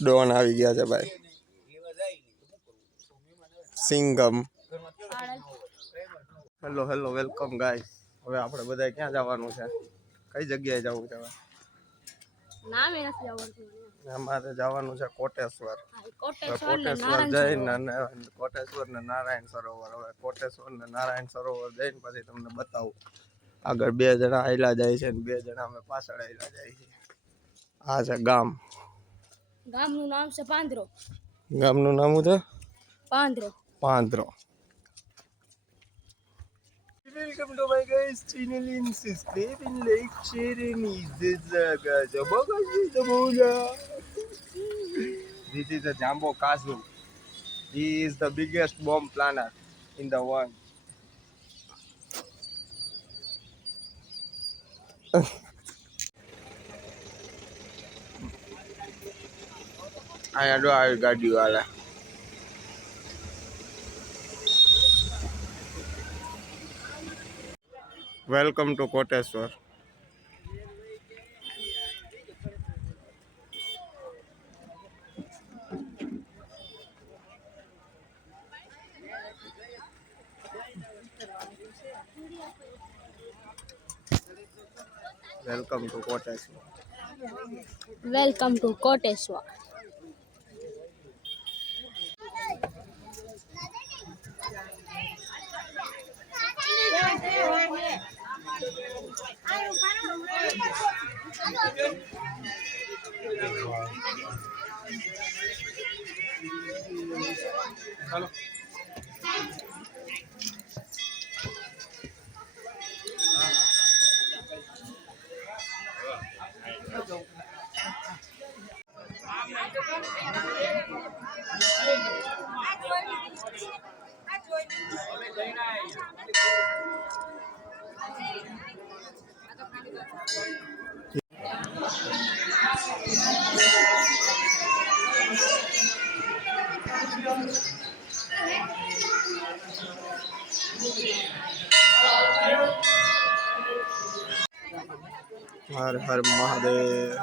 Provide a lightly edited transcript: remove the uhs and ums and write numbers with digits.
Don આવી ગયા છે ભાઈ. Singham. Hello hello welcome guys. હવે આપણે બધા ક્યાં જવાનું છે? કઈ જગ્યાએ જવું છે? અમારે જવાનું છે કોટેશ્વર. કોટેશ્વર જઈને કોટેશ્વર ને નારાયણ સરોવર. હવે કોટેશ્વર ને નારાયણ સરોવર જઈને પછી તમને બતાવું. આગળ 2 જણા આયલા જાય છે ને 2 જણા અમે પાછળ આયલા જાય છે. આ છે ગામ. ગામનું નામ છે પાંદરો. ગામનું નામ છે Pandhro. Pandhro. Welcome to my guys channel and subscribe and like, share and this This is a Jumbo Kazu. He is the biggest bomb planner in the world. અહીંયા જો આવી ગાડી વાળા. Welcome to Koteshwar. Welcome to Koteshwar. Welcome to Koteshwar. ચાલો. હર હર મહાદેવ.